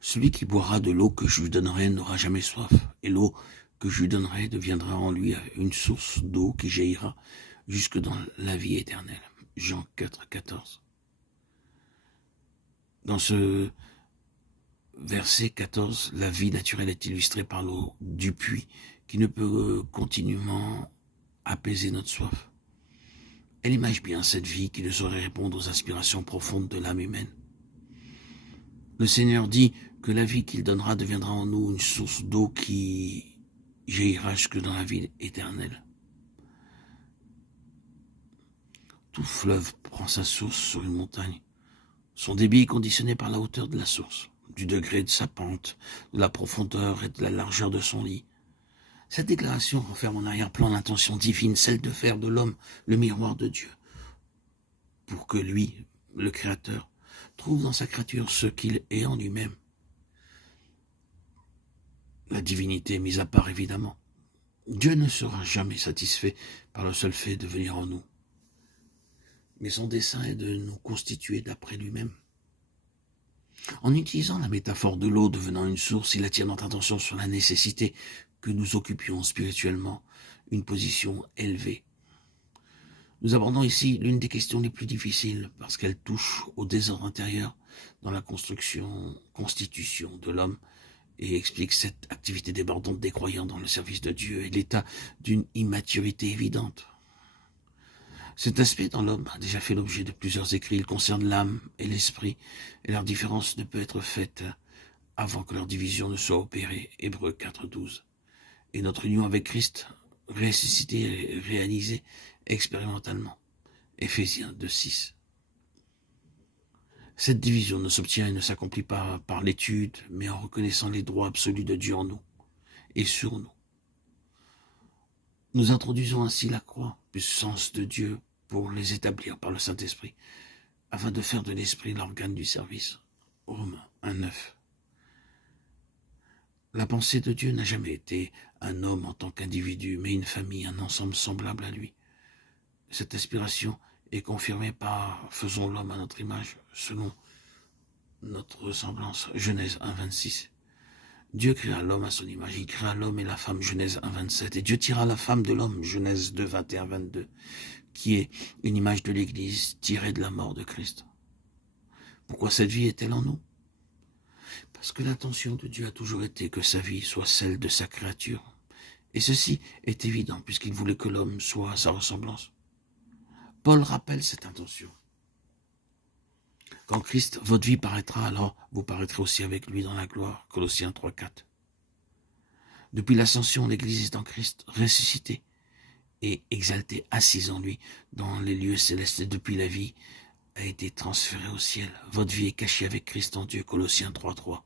Celui qui boira de l'eau que je lui donnerai n'aura jamais soif, et l'eau que je lui donnerai deviendra en lui une source d'eau qui jaillira jusque dans la vie éternelle. Jean 4, 14. Dans ce verset 14, la vie naturelle est illustrée par l'eau du puits qui ne peut continuellement apaiser notre soif. Elle image bien cette vie qui ne saurait répondre aux aspirations profondes de l'âme humaine. Le Seigneur dit que la vie qu'il donnera deviendra en nous une source d'eau qui jaillira jusque dans la vie éternelle. Tout fleuve prend sa source sur une montagne. Son débit est conditionné par la hauteur de la source, du degré de sa pente, de la profondeur et de la largeur de son lit. Cette déclaration renferme en arrière-plan l'intention divine, celle de faire de l'homme le miroir de Dieu, pour que lui, le Créateur, trouve dans sa créature ce qu'il est en lui-même. La divinité mise à part, évidemment. Dieu ne sera jamais satisfait par le seul fait de venir en nous. Mais son dessein est de nous constituer d'après lui-même. En utilisant la métaphore de l'eau devenant une source, il attire notre attention sur la nécessité que nous occupions spirituellement une position élevée. Nous abordons ici l'une des questions les plus difficiles parce qu'elle touche au désordre intérieur dans la constitution de l'homme et explique cette activité débordante des croyants dans le service de Dieu et l'état d'une immaturité évidente. Cet aspect dans l'homme a déjà fait l'objet de plusieurs écrits. Il concerne l'âme et l'esprit et leur différence ne peut être faite avant que leur division ne soit opérée. Hébreux 4, 12. Et notre union avec Christ, ressuscité et réalisée expérimentalement. Éphésiens 2, 6. Cette division ne s'obtient et ne s'accomplit pas par l'étude, mais en reconnaissant les droits absolus de Dieu en nous et sur nous. Nous introduisons ainsi la croix, puissance de Dieu, pour les établir par le Saint-Esprit, afin de faire de l'Esprit l'organe du service. Romains 1, 9. La pensée de Dieu n'a jamais été un homme en tant qu'individu, mais une famille, un ensemble semblable à lui. Cette aspiration est confirmée par « faisons l'homme à notre image, selon notre ressemblance » Genèse 1, 26. Dieu créa l'homme à son image, il créa l'homme et la femme, Genèse 1, 27. Et Dieu tira la femme de l'homme, Genèse 2, 21, 22, qui est une image de l'Église tirée de la mort de Christ. Pourquoi cette vie est-elle en nous? Parce que l'intention de Dieu a toujours été que sa vie soit celle de sa créature. Et ceci est évident puisqu'il voulait que l'homme soit à sa ressemblance. Paul rappelle cette intention. Quand Christ, votre vie paraîtra, alors vous paraîtrez aussi avec lui dans la gloire. Colossiens 3, 4. Depuis l'ascension, l'Église est en Christ, ressuscitée et exaltée, assise en lui dans les lieux célestes. Et depuis la vie a été transférée au ciel. Votre vie est cachée avec Christ en Dieu. Colossiens 3, 3.